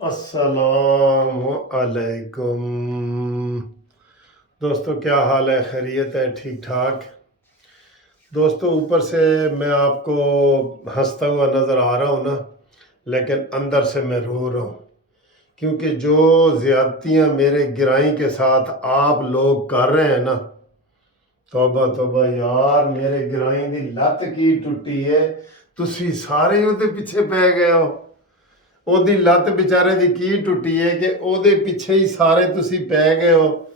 अस्सलाम अलैकुम दोस्तों, क्या हाल है? खैरियत है? ठीक ठाक दोस्तों। ऊपर से मैं आपको हंसता हुआ नज़र आ रहा हूँ ना, लेकिन अंदर से मैं रो रहा हूँ, क्योंकि जो ज़्यादतियाँ मेरे गिराई के साथ आप लोग कर रहे हैं ना, तौबा तौबा यार, मेरे गिराई दी लत की टुटी है, तुसी सारे ਉਹਦੇ ਪਿੱਛੇ ਪੈ ਗਏ ਹੋ। ਉਹਦੀ ਲੱਤ ਵਿਚਾਰੇ ਦੀ ਕੀ ਟੁੱਟੀ ਹੈ ਕਿ ਉਹਦੇ ਪਿੱਛੇ ਹੀ ਸਾਰੇ ਤੁਸੀਂ ਪੈ ਗਏ ਹੋ।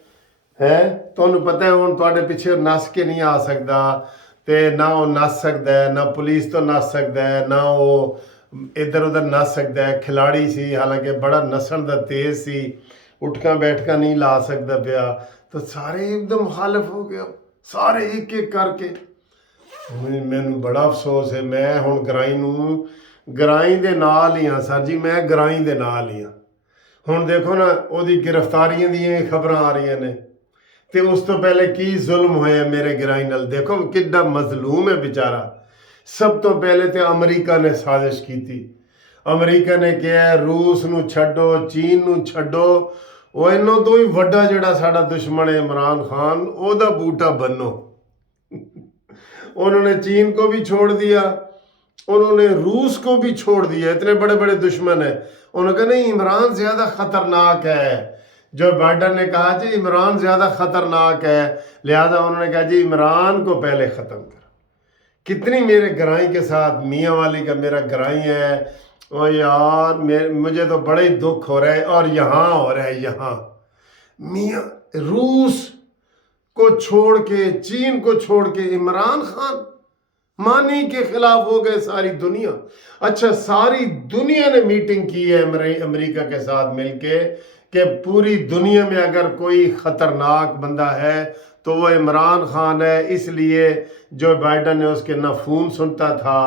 ਹੈ ਤੁਹਾਨੂੰ ਪਤਾ ਹੈ ਹੁਣ ਤੁਹਾਡੇ ਪਿੱਛੇ ਨੱਸ ਕੇ ਨਹੀਂ ਆ ਸਕਦਾ, ਤੇ ਨਾ ਉਹ ਨੱਸ ਸਕਦਾ ਹੈ, ਨਾ ਪੁਲਿਸ ਤੋਂ ਨੱਸ ਸਕਦਾ ਹੈ, ਨਾ ਉਹ ਇੱਧਰ ਉੱਧਰ ਨੱਸ ਸਕਦਾ ਹੈ। ਖਿਲਾੜੀ ਸੀ, ਹਾਲਾਂਕਿ ਬੜਾ ਨੱਸਣ ਦਾ ਤੇਜ਼ ਸੀ, ਉੱਠਕਾਂ ਬੈਠਕਾਂ ਨਹੀਂ ਲਾ ਸਕਦਾ ਪਿਆ, ਤਾਂ ਸਾਰੇ ਇੱਕਦਮ ਮੁਖਾਲਿਫ ਹੋ ਗਏ, ਸਾਰੇ ਇੱਕ ਇੱਕ ਕਰਕੇ। ਮੈਨੂੰ ਬੜਾ ਅਫਸੋਸ ਹੈ। ਮੈਂ ਹੁਣ ਗਰਾਈ ਦੇ ਨਾਲ ਹੀ ਹਾਂ ਸਰ ਜੀ, ਮੈਂ ਗਰਾਈ ਦੇ ਨਾਲ ਹੀ ਹਾਂ। ਹੁਣ ਦੇਖੋ ਨਾ, ਉਹਦੀ ਗ੍ਰਿਫਤਾਰੀਆਂ ਦੀਆਂ ਖਬਰਾਂ ਆ ਰਹੀਆਂ ਨੇ, ਤੇ ਉਸ ਤੋਂ ਪਹਿਲੇ ਕੀ ਜ਼ੁਲਮ ਹੋਇਆ ਮੇਰੇ ਗਰਾਈ ਨਾਲ। ਦੇਖੋ ਕਿੱਡਾ ਮਜ਼ਲੂਮ ਹੈ ਵਿਚਾਰਾ। ਸਭ ਤੋਂ ਪਹਿਲੇ ਤੇ ਅਮਰੀਕਾ ਨੇ ਸਾਜ਼ਿਸ਼ ਕੀਤੀ। ਅਮਰੀਕਾ ਨੇ ਕਿਹਾ ਰੂਸ ਨੂੰ ਛੱਡੋ, ਚੀਨ ਨੂੰ ਛੱਡੋ, ਉਹ ਇਹਨਾਂ ਤੋਂ ਵੀ ਵੱਡਾ ਜਿਹੜਾ ਸਾਡਾ ਦੁਸ਼ਮਣ ਹੈ ਇਮਰਾਨ ਖਾਨ, ਉਹਦਾ ਬੂਟਾ ਬੰਨੋ। उन्होंने चीन को भी छोड़ दिया, उन्होंने रूस को भी छोड़ दिया, इतने बड़े बड़े दुश्मन हैं। उन्होंने कहा नहीं, इमरान ज़्यादा ख़तरनाक है। जो बाइडन ने कहा जी इमरान ज़्यादा ख़तरनाक है, लिहाजा उन्होंने कहा जी इमरान को पहले ख़त्म करो। कितनी मेरे गराई के साथ, मियाँ वाली का मेरा गराई है, और यार मुझे तो बड़ा ही दुख हो रहा है। और यहाँ हो रहा है, यहाँ मियाँ रूस को छोड़ के, चीन को छोड़ के इमरान खान मानी के खिलाफ हो गए सारी दुनिया। अच्छा, सारी दुनिया ने मीटिंग की है अमेरिका के साथ मिलके कि पूरी दुनिया में अगर कोई ख़तरनाक बंदा है तो वो इमरान खान है। इसलिए जो बाइडन ने उसके ना फ़ोन सुनता था,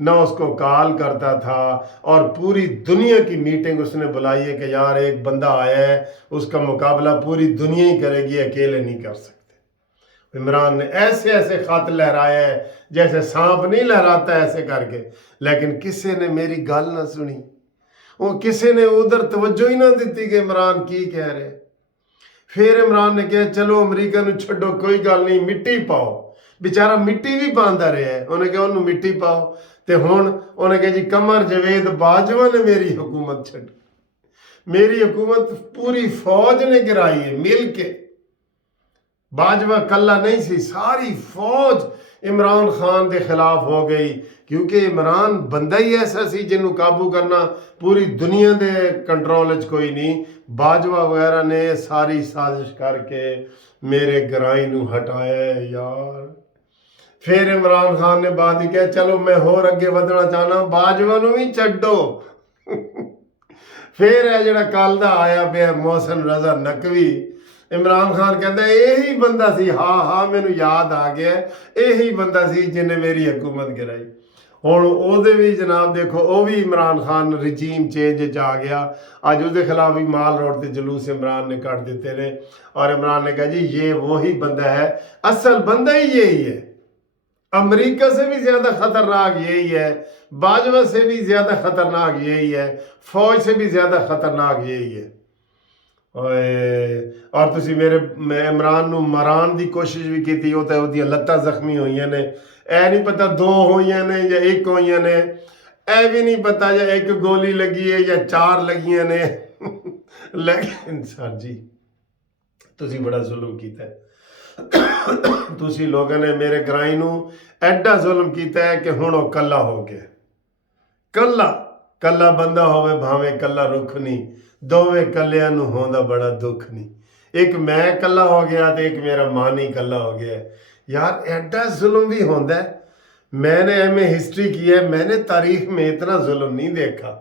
ना उसको कॉल करता था, और पूरी दुनिया की मीटिंग उसने बुलाई है कि यार एक बंदा आया है, उसका मुकाबला पूरी दुनिया ही करेगी, अकेले नहीं कर सकते। इमरान ने ऐसे ऐसे खत लहराए हैं जैसे सांप नहीं लहराता ऐसे करके, लेकिन किसी ने मेरी गल ना सुनी, वो किसी ने उधर तवज्जो ही ना दी कि इमरान की कह रहे। फिर इमरान ने कहा चलो अमरीका नूं छड्डो, कोई गल नहीं, मिट्टी पाओ। बेचारा मिट्टी भी पांदा रहा है, उन्हें कहा उन्होंने मिट्टी पाओ। तो हुण उन्हें कहा जी कमर जवेद बाजवा ने मेरी हुकूमत छड्डी, मेरी हुकूमत पूरी फौज ने गिराई है मिल के। बाजवा कल्ला नहीं सी, सारी फौज इमरान खान के खिलाफ हो गई, क्योंकि इमरान बंदा ही ऐसा सी जिन्हों काबू करना पूरी दुनिया के कंट्रोल च कोई नहीं। बाजवा वगैरह ने सारी साजिश करके मेरे गराई नूं हटाया है यार। फिर इमरान खान ने बाद ही कहा चलो मैं होर अगे वधना चाहना, बाजवा नूं भी छड्डो। फिर है जिहड़ा कल दा आया पिया मोहसिन रजा नकवी, इमरान खान कहता यही बंदा सी, हाँ हाँ मैनू याद आ गया, यही बंदा सी जिन्हें मेरी हुकूमत गिराई। हुण ਉਹਦੇ भी जनाब देखो, वो भी इमरान खान रजीम चेंज आ गया। अज उसके खिलाफ भी माल रोड से जुलूस इमरान ने कट दिते ने, और इमरान ने कहा जी ये वही बंदा है, असल बंदा ही यही है, अमेरिका से भी ज़्यादा ख़तरनाक यही है, बाजवा से भी ज़्यादा ख़तरनाक यही है, फौज से भी ज़्यादा ख़तरनाक यही है। और तुसी मेरे इमरान नूं मरान की कोशिश भी की, वो तो उसदियां लत्तां जख्मी हुई ने, ऐ नहीं पता दो हुई ने या एक हुई ने, ऐ भी नहीं पता या एक गोली लगी है या चार लगियां ने। लेकिन सर जी तुसी बड़ा जुल्म कीता है। तुसी लोगों ने मेरे गराई नूं एडा जुल्म कीता है कि हुण वो कल्ला हो गया। कल्ला बंदा होवे भावें कल्ला रुख नहीं, दोवें कल्लियां नूं होंदा बड़ा दुख नहीं। एक मैं कल्ला हो गया तो एक मेरा मान ही कल्ला हो गया। यार एडा जुल्म भी होंदा है। मैंने एम ए हिस्ट्री की है, मैंने तारीख में इतना जुल्म नहीं देखा,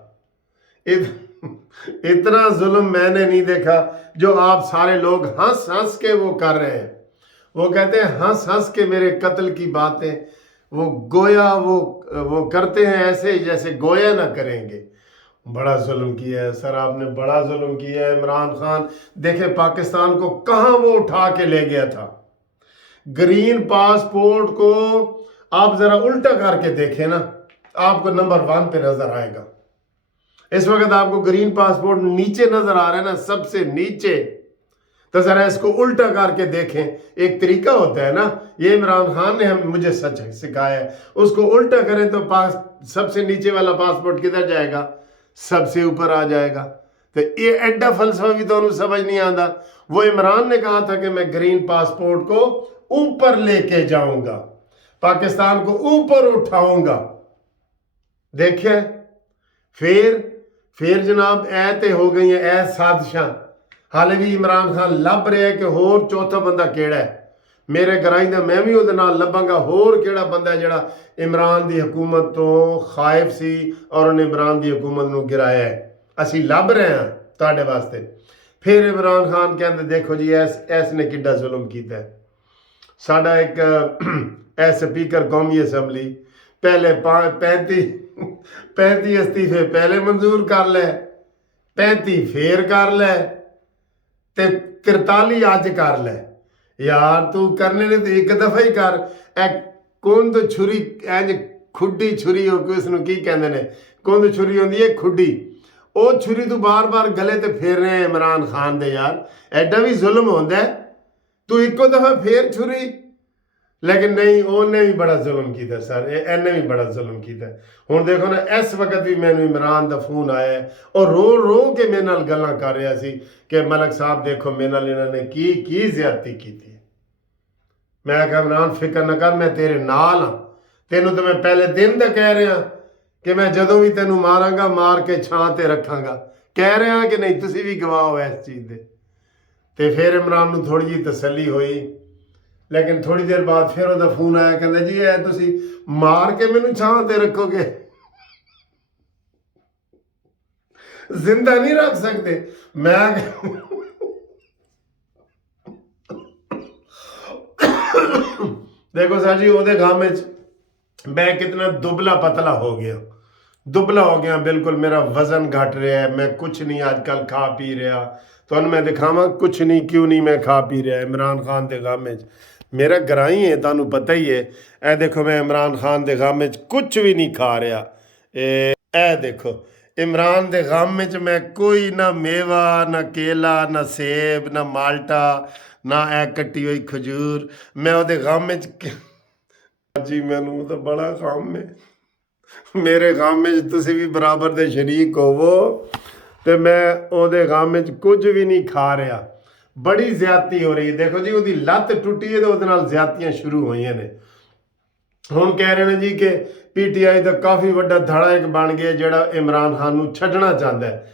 इतना जुल्म मैंने नहीं देखा जो आप सारे लोग हंस हंस के वो कर रहे हैं। वो कहते हैं हंस हंस के मेरे कत्ल की बातें, वो गोया वो करते हैं ऐसे जैसे गोया ना करेंगे। बड़ा जुल्म किया है सर, आपने बड़ा जुल्म किया है। इमरान खान देखे पाकिस्तान को कहाँ वो उठा के ले गया था। ग्रीन पासपोर्ट को आप जरा उल्टा करके देखें ना, आपको नंबर 1 पे नजर आएगा। इस वक्त आपको ग्रीन पासपोर्ट नीचे नजर आ रहा है ना, सबसे नीचे, तो जरा इसको उल्टा करके देखें। एक तरीका होता है ना, ये इमरान खान ने मुझे सच सिखाया है, उसको उल्टा करें तो सबसे नीचे वाला पासपोर्ट किधर जाएगा, सबसे ऊपर आ जाएगा। तो ये एडा फलसफा भी तो समझ नहीं आता। वो इमरान ने कहा था कि मैं ग्रीन पासपोर्ट को ऊपर लेके जाऊंगा, पाकिस्तान को ऊपर उठाऊंगा। देखिए फिर जनाब ऐते हो गई है, ऐ साजिशां। हाले भी इमरान खान लभ रहा है कि होर चौथा बंदा केड़ा है, मेरे ग्राई दा मैं भी उहदे नाल लभांगा, होर केड़ा बंदा है जिहड़ा इमरान दी हुकूमत तो खाइफ सी और उन्हें इमरान दी हुकूमत नूं गिराया है। असी लभ रहे हैं तुहाडे वास्ते। फिर इमरान खान कहंदे देखो जी ऐस ने किड्डा जुल्म कीता है। साडा एक स्पीकर कौमी असैंबली पहले 35 इस्तीफे पहले मंजूर कर ले, 35 फेर कर ले, ते 43 अज कर ले। यार तू करने ने तो एक दफा ही कर। कौन तो छुरी इंज खुड्डी छुरी हो, इसनूं की कहंदे ने, कौन तो छुरी होंदी है खुड्डी, वो छुरी तू बार बार गले ते फेर रहे इमरान खान दे। यार एडा भी जुल्म होंदा है, तू इको दफा फेर छुरी। लेकिन नहीं, उन्हें भी बड़ा जुल्म किया सर, इन्हें भी बड़ा जुल्म किया। हुण देखो ना, इस वक्त भी मैनू इमरान का फोन आया है और रो रो के मेरे नाल गल्लां कर रहा सी कि मलक साहब देखो मेरे नाल इन्होंने की ज्यादती की थी। मैं कहा इमरान फिक्र न कर, मैं तेरे नाल हाँ। तेनू तो मैं पहले दिन तो कह रहा कि मैं जदों भी तेनू मारांगा मार के छां ते रखांगा। कह रहा कि नहीं, तुसी भी गवाह हो इस चीज़ दे। ते फिर इमरान नू थोड़ी जी तसल्ली हुई, लेकिन थोड़ी देर बाद फिर उसका फोन आया, कहता जी है तुसी मार के मैनू छां ते रखोगे, जिंदा नहीं रख सकते। मैं देखो सर जी, ਉਹਦੇ ਗਮ ਵਿੱਚ मैं कितना दुबला पतला हो गया, बिल्कुल मेरा वजन घट रहा है, मैं कुछ नहीं आजकल खा पी रहा। तो मैं दिखावा कुछ नहीं, क्यों नहीं मैं खा पी रहा। इमरान खान के गम में मेरा ग्राई है, तुहानू पता ही है। ए देखो मैं इमरान खान के गम में कुछ भी नहीं खा रहा। ए देखो इमरान के गम में मैं कोई ना मेवा, ना केला, ना सेब, ना माल्टा, ना ए कट्टी हुई खजूर। मैं वो गम में जी मैनू तो बड़ा गम है, मेरे गम में तुसी भी बराबर दे शरीक होवो। तो मैं ਉਹਦੇ गम में कुछ भी नहीं खा रहा। बड़ी ज्यादती हो रही है। देखो जी ਉਹਦੀ ਲੱਤ टुटी है तो ਉਹਦੇ ਨਾਲ ज्यादतियां शुरू ਹੋਈਆਂ ने। ਹੁਣ कह रहे हैं जी कि पीटीआई का काफ़ी ਵੱਡਾ धड़ा एक बन गया ਜਿਹੜਾ इमरान खान ਨੂੰ ਛੱਡਣਾ ਚਾਹੁੰਦਾ है।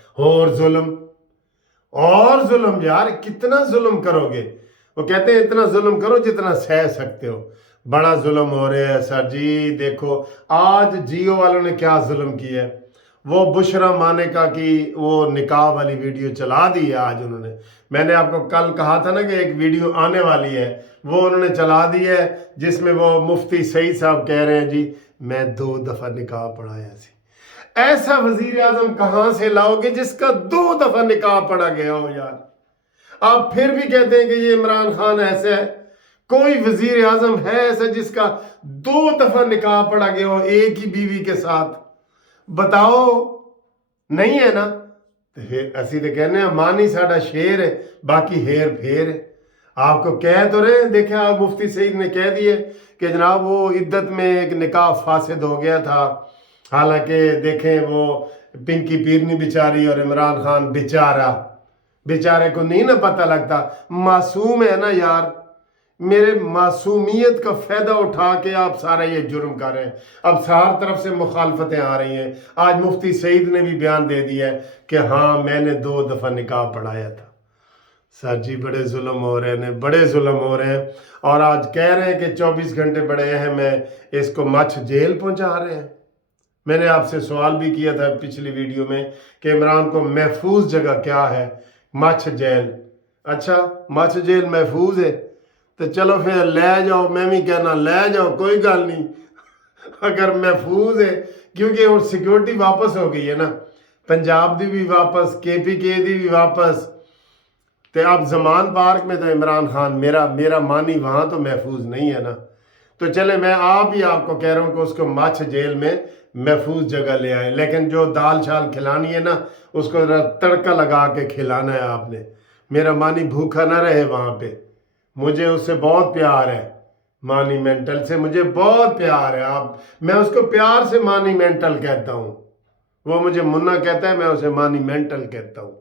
और जुल्म यार, कितना जुल्म करोगे। वो कहते हैं इतना जुल्म करो जितना सह सकते हो। बड़ा जुल्म हो रहा है सर जी। देखो आज जियो वालों ने क्या जुल्म किया है। वो बुशरा मानेका की वो निकाह वाली वीडियो चला दी है आज उन्होंने। मैंने आपको कल कहा था ना कि एक वीडियो आने वाली है, वो उन्होंने चला दी है, जिसमें वो मुफ्ती सईद साहब कह रहे हैं जी मैं 2 दफ़ा निकाह पढ़ाया सी। ऐसा वजीर आजम कहाँ से लाओगे जिसका 2 दफ़ा निकाह पढ़ा गया हो। यार आप फिर भी कहते हैं कि ये इमरान खान ऐसे है। कोई वजीर आजम है ऐसा जिसका 2 दफ़ा निकाह पढ़ा गया हो एक ही बीवी के साथ? बताओ, नहीं है ना। तो फिर असी तो कहने मान ही साडा शेर है, बाकी हेर फेर है। आपको कह तो रहे, देखा आप मुफ्ती सईद ने कह दिए कि जनाब वो इद्दत में एक निकाह फासिद हो गया था। हालांकि देखें वो पिंकी पीरनी बेचारी और इमरान खान बेचारे को नहीं ना पता लगता, मासूम है ना यार। मेरे मासूमियत का फ़ायदा उठा के आप सारा ये जुर्म कर रहे हैं। अब सार तरफ से मुखालफतें आ रही हैं। आज मुफ्ती सईद ने भी बयान दे दिया है कि हाँ मैंने 2 दफ़ा निकाह पढ़ाया था। सर जी बड़े जुल्म हो रहे हैं, बड़े जुल्म हो रहे हैं। और आज कह रहे हैं कि 24 घंटे बड़े अहम है, इसको मच्छ जेल पहुँचा रहे हैं। मैंने आपसे सवाल भी किया था पिछली वीडियो में कि इमरान को महफूज जगह क्या है। मच्छ जेल। अच्छा मच्छ जेल महफूज है तो चलो फिर ले जाओ। मैं भी कहना ले जाओ, कोई गल नहीं अगर महफूज है, क्योंकि और सिक्योरिटी वापस हो गई है ना, पंजाब दी भी वापस, KPK दी भी वापस। तो अब जमान पार्क में तो इमरान खान मेरा मानी वहाँ तो महफूज नहीं है ना। तो चले मैं आप ही आपको कह रहा हूँ कि उसको मच्छ जेल में محفوظ جگہ لے آئے، لیکن جو دال شال کھلانی ہے نا اس کو ذرا تڑکا لگا کے کھلانا ہے آپ نے، میرا مانی بھوکا نہ رہے وہاں پہ۔ مجھے اس سے بہت پیار ہے، مانی مینٹل سے مجھے بہت پیار ہے، میں اس کو پیار سے مانی مینٹل کہتا ہوں، وہ مجھے منا کہتا ہے، میں اسے مانی مینٹل کہتا ہوں،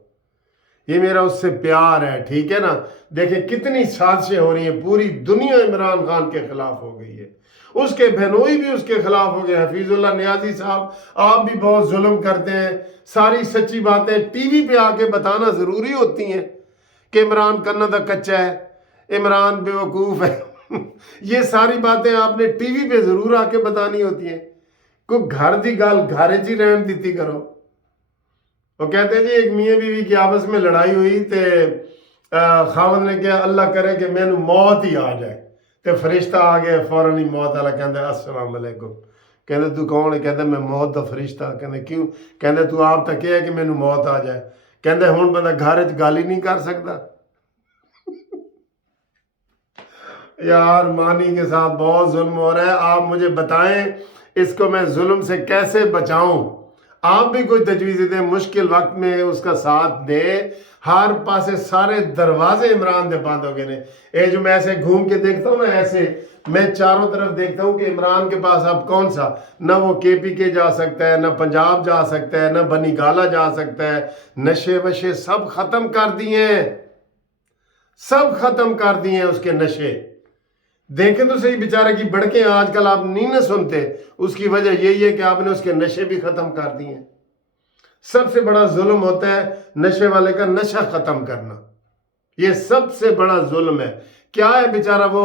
یہ میرا اس سے پیار ہے، ٹھیک ہے نا۔ دیکھیں کتنی سازشیں ہو رہی ہیں، پوری دنیا عمران خان کے خلاف ہو گئی ہے، اس کے بہنوئی بھی اس کے خلاف ہو گئے۔ حفیظ اللہ نیازی صاحب آپ بھی بہت ظلم کرتے ہیں، ساری سچی باتیں ٹی وی پہ آ کے بتانا ضروری ہوتی ہیں کہ عمران کرنا دا کچا ہے، عمران بے وقوف ہے یہ ساری باتیں آپ نے ٹی وی پہ ضرور آ کے بتانی ہوتی ہیں، کوئی گھر دی گل گھر چ ہی رہن دیتی کرو۔ وہ کہتے ہیں جی ایک میاں بیوی کی آپس میں لڑائی ہوئی تے خاوند نے کہا اللہ کرے کہ میں موت ہی آ جائے، تے فرشتہ آ گیا فوراً ہی موت والا، کہندا السلام علیکم، کہندا تو کون ہے؟ کہندا میں موت دا فرشتہ، کہندا کیوں؟ کہندا تو آپ تک کہہ کہ مینوں موت آ جائے، کہندا ہن بندہ گھر وچ گل ہی نہیں کر سکتا۔ یار مانی کے ساتھ بہت ظلم ہو رہا ہے، آپ مجھے بتائیں اس کو میں ظلم سے کیسے بچاؤں؟ آپ بھی کوئی تجویز دیں، مشکل وقت میں اس کا ساتھ دیں۔ ہر پاسے سارے دروازے عمران دے بند ہو گئے نے، اے جو میں ایسے گھوم کے دیکھتا ہوں نا، ایسے میں چاروں طرف دیکھتا ہوں کہ عمران کے پاس اب کون سا، نہ وہ کے پی کے جا سکتا ہے، نہ پنجاب جا سکتا ہے، نہ بنی گالا جا سکتا ہے، نشے وشے سب ختم کر دیے ہیں، سب ختم کر دیے ہیں اس کے نشے۔ دیکھیں تو صحیح بیچارے کی بڑکیں آج کل آپ نہیں نہ سنتے، اس کی وجہ یہی ہے کہ آپ نے اس کے نشے بھی ختم کر دیے ہیں۔ سب سے بڑا ظلم ہوتا ہے نشے والے کا نشہ ختم کرنا، یہ سب سے بڑا ظلم ہے۔ کیا ہے بیچارہ وہ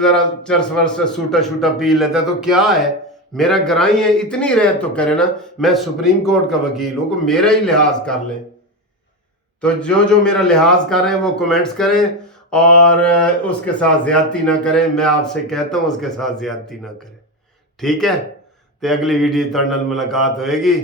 ذرا چرس ورس سے سوٹا شوٹا پی لیتا ہے تو کیا ہے، میرا گرائی ہے، اتنی رعایت تو کرے نا، میں سپریم کورٹ کا وکیل ہوں، کہ میرا ہی لحاظ کر لیں۔ تو جو میرا لحاظ کر رہے ہیں وہ کومنٹس کریں اور اس کے ساتھ زیادتی نہ کریں، میں آپ سے کہتا ہوں اس کے ساتھ زیادتی نہ کریں، ٹھیک ہے؟ تو اگلی ویڈیو ترنل ملاقات ہوئے گی۔